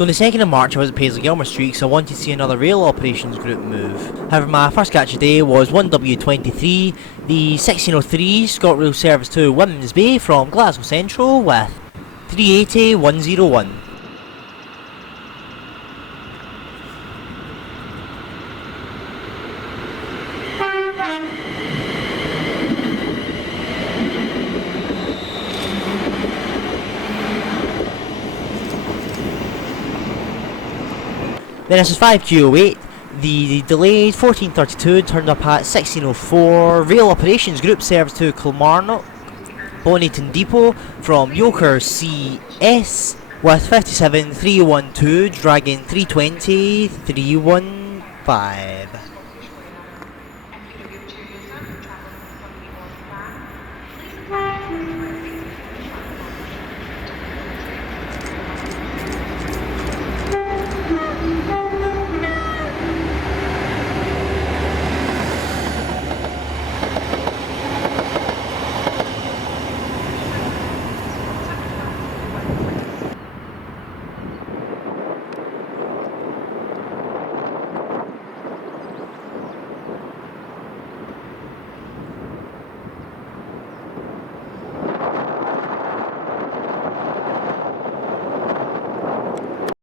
So on the 2nd of March I was at Paisley Gilmour Street because I wanted to see another rail operations group move. However, my first catch of the day was 1W23, the 1603 ScotRail service to Women's Bay from Glasgow Central with 380-101. Then this is 5Q08, the delayed 1432 turned up at 1604, rail operations group service to Kilmarnock, Bonnyton Depot from Yoker CS with 57312 dragging 320-315.